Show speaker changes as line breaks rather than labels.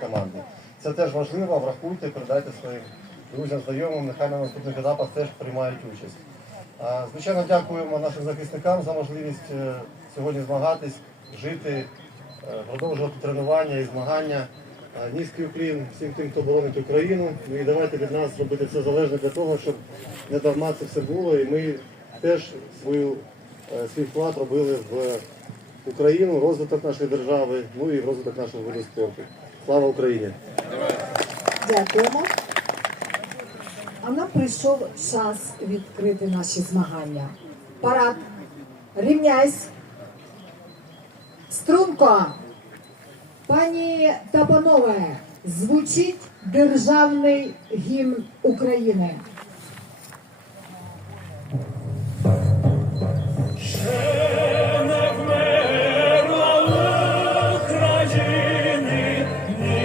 команди. Це теж важливо, врахуйте, передайте своїм друзям, знайомим, нехай на наступних етапах теж приймають участь. Звичайно, дякуємо нашим захисникам за можливість е, сьогодні змагатись, жити, е, продовжувати тренування і змагання. Низький уклін всім тим, хто боронить Україну. Ну і давайте від нас робити все залежне для того, щоб не дарма це все було. І ми теж свою, е, свій вклад робили в Україну, розвиток нашої держави, ну і в розвиток нашого виду спорту. Слава Україні!
Дякуємо. А нам прийшов час відкрити наші змагання. Парад. Рівняйсь. Струнко. Пані та панове, звучить державний гімн України.